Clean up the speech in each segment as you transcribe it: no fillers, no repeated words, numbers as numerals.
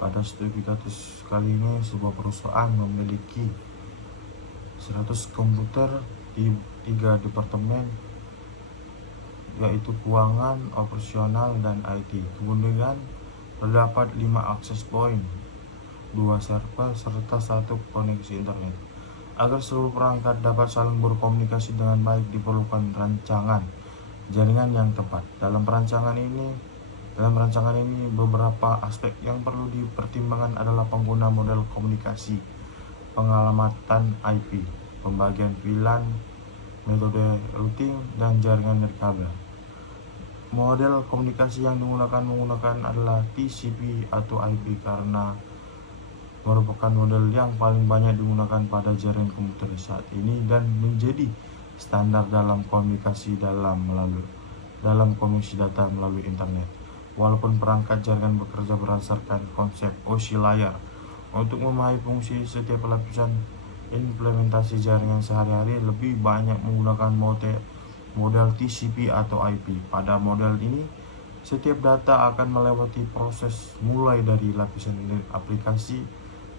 Pada studi kasus kali ini, sebuah perusahaan memiliki 100 komputer di 3 departemen, yaitu keuangan, operasional, dan IT. Kemudian terdapat 5 access point, 2 server, serta 1 koneksi internet. Agar seluruh perangkat dapat saling berkomunikasi dengan baik, diperlukan rancangan jaringan yang tepat. Dalam rancangan ini beberapa aspek yang perlu dipertimbangkan adalah pengguna model komunikasi, pengalamatan IP, pembagian VLAN, metode routing, dan jaringan nirkabel. Model komunikasi yang menggunakan adalah TCP atau IP karena merupakan model yang paling banyak digunakan pada jaringan komputer saat ini dan menjadi standar dalam komunikasi dalam komunikasi data melalui internet. Walaupun perangkat jaringan bekerja berdasarkan konsep OSI layar untuk memahami fungsi setiap lapisan implementasi jaringan sehari-hari lebih banyak menggunakan model TCP atau IP. Pada model ini, setiap data akan melewati proses mulai dari lapisan aplikasi,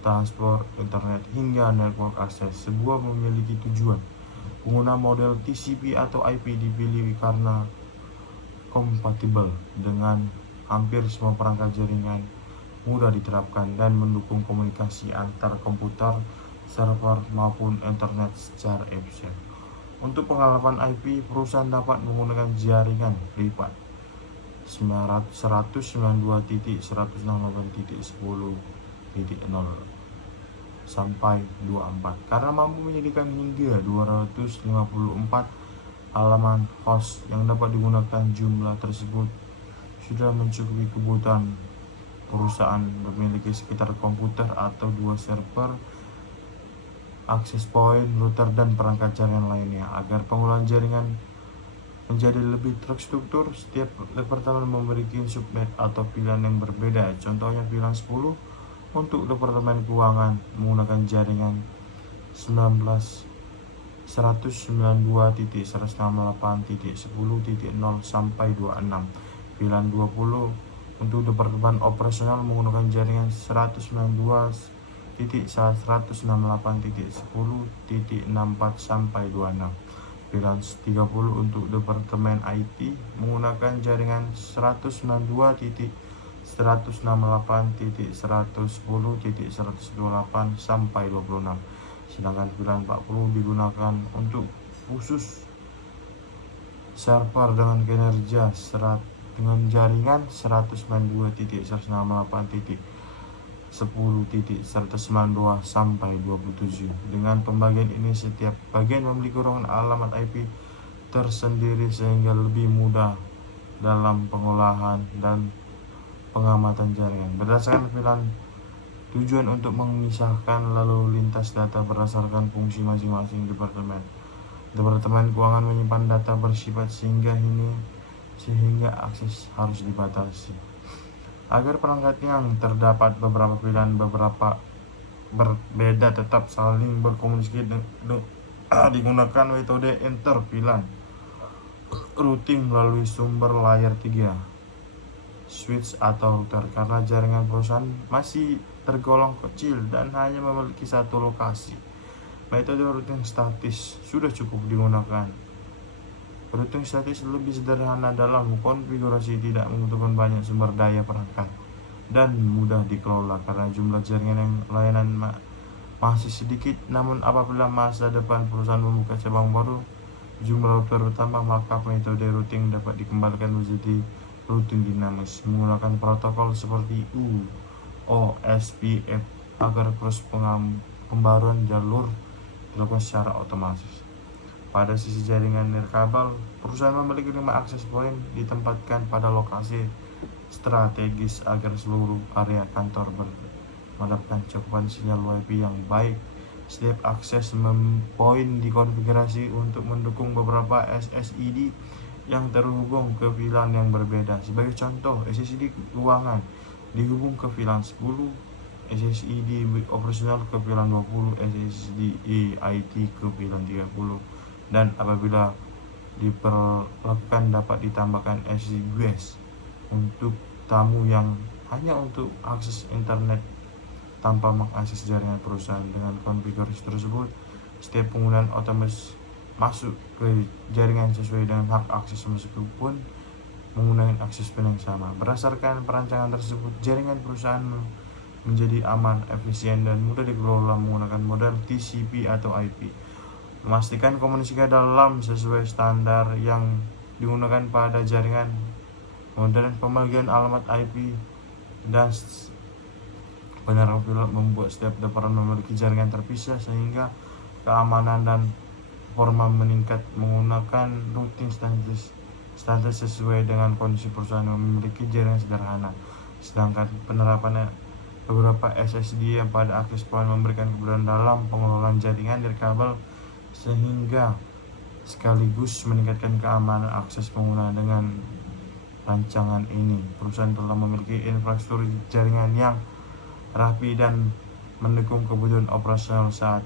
transport, internet, hingga network access. Sebuah memiliki tujuan. Pengguna model TCP atau IP dipilih karena kompatibel dengan hampir semua perangkat jaringan, mudah diterapkan, dan mendukung komunikasi antar komputer, server, maupun internet secara efisien. Untuk pengalaman IP, perusahaan dapat menggunakan jaringan lipat 192.168.10.0 sampai 24 karena mampu menyediakan hingga 254 halaman host yang dapat digunakan. Jumlah tersebut sudah mencukupi kebutuhan perusahaan memiliki sekitar komputer atau 2 server, access point, router, dan perangkat jaringan lainnya. Agar penggunaan jaringan menjadi lebih terstruktur, setiap departemen memiliki subnet atau pilihan yang berbeda. Contohnya VLAN 10 untuk departemen keuangan menggunakan jaringan 192.168.10.0 sampai 26. VLAN 20 untuk departemen operasional menggunakan jaringan 192.168.10.64 sampai 26. VLAN 30 untuk departemen IT menggunakan jaringan 192.168.110.128 sampai 26. Sedangkan VLAN 40 digunakan untuk khusus server dengan kinerja dengan jaringan 192.168.10.192 sampai 27. Dengan pembagian ini, setiap bagian memiliki ruangan alamat IP tersendiri sehingga lebih mudah dalam pengolahan dan pengamatan jaringan. Berdasarkan VLAN, tujuan untuk memisahkan lalu lintas data berdasarkan fungsi masing-masing departemen. Departemen keuangan menyimpan data bersifat sehingga akses harus dibatasi. Agar perangkat yang terdapat beberapa pilihan berbeda tetap saling berkomunikasi, digunakan metode inter VLAN routing melalui sumber layer 3, switch atau router. Karena jaringan perusahaan masih tergolong kecil dan hanya memiliki satu lokasi, metode routing statis sudah cukup digunakan. Routing statis lebih sederhana dalam konfigurasi, tidak membutuhkan banyak sumber daya perangkat, dan mudah dikelola karena jumlah jaringan yang layanan masih sedikit. Namun apabila masa depan perusahaan membuka cabang baru, jumlah router bertambah, maka metode routing dapat dikembalikan menjadi routing dinamis menggunakan protokol seperti OSPF agar proses pembaruan jalur dilakukan secara otomatis. Pada sisi jaringan nirkabel, perusahaan memiliki 5 akses point ditempatkan pada lokasi strategis agar seluruh area kantor mendapatkan cakupan sinyal WiFi yang baik. Setiap akses point dikonfigurasi untuk mendukung beberapa SSID yang terhubung ke VLAN yang berbeda. Sebagai contoh, SSID keuangan dihubung ke VLAN 10, SSID operasional ke VLAN 20, SSID IT ke VLAN 30, dan apabila diperlukan dapat ditambahkan SSID guest untuk tamu yang hanya untuk akses internet tanpa mengakses jaringan perusahaan. Dengan konfigurasi tersebut, setiap penggunaan otomatis masuk ke jaringan sesuai dengan hak akses meskipun menggunakan akses PIN yang sama. Berdasarkan perancangan tersebut, jaringan perusahaan menjadi aman, efisien, dan mudah dikelola menggunakan model TCP atau IP. Memastikan komunikasi dalam sesuai standar yang digunakan pada jaringan. Modern pembagian alamat IP dan penerapan pilot membuat setiap departemen memiliki jaringan terpisah sehingga keamanan dan performa meningkat. Menggunakan routing standar sesuai dengan kondisi perusahaan yang memiliki jaringan sederhana, sedangkan penerapan beberapa SSID yang pada akses point memberikan kemudahan dalam pengelolaan jaringan dari kabel sehingga sekaligus meningkatkan keamanan akses pengguna. Dengan rancangan ini, perusahaan telah memiliki infrastruktur jaringan yang rapi dan mendukung kebutuhan operasional saat